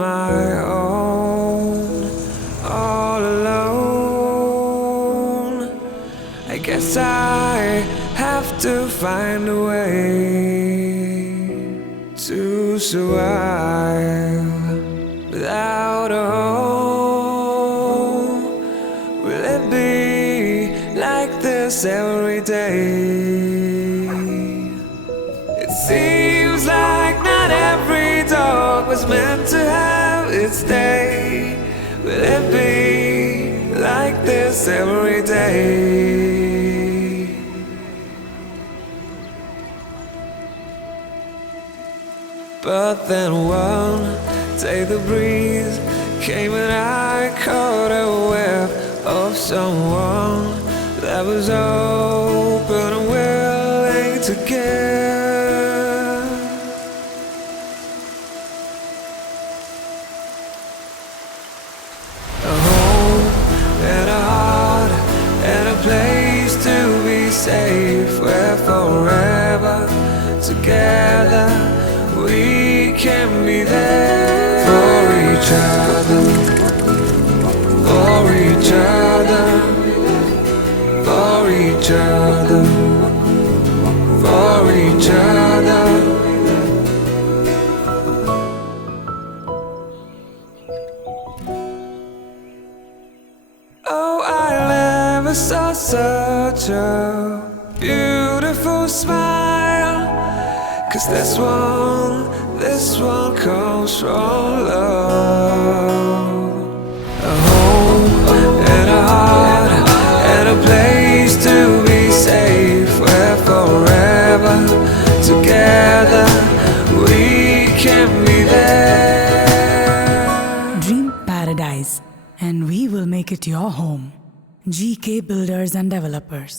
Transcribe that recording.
my own, all alone. I guess I have to find a way to survive without a home. Will it be like this every day? It seems like not every dog was meant to have its day. Will it be like this every day? But then one day the breeze came and I caught a whiff of someone that was open and willing to give. A home and a heart and a place to be safe, where forever together we can be there for each other, for each other, for each other, for each other. Oh, I never saw such a beautiful smile, 'cause this one comes from love. A home and a heart and a place to be safe, where forever together we can be there. Dream paradise, and we will make it your home. GK Builders and Developers.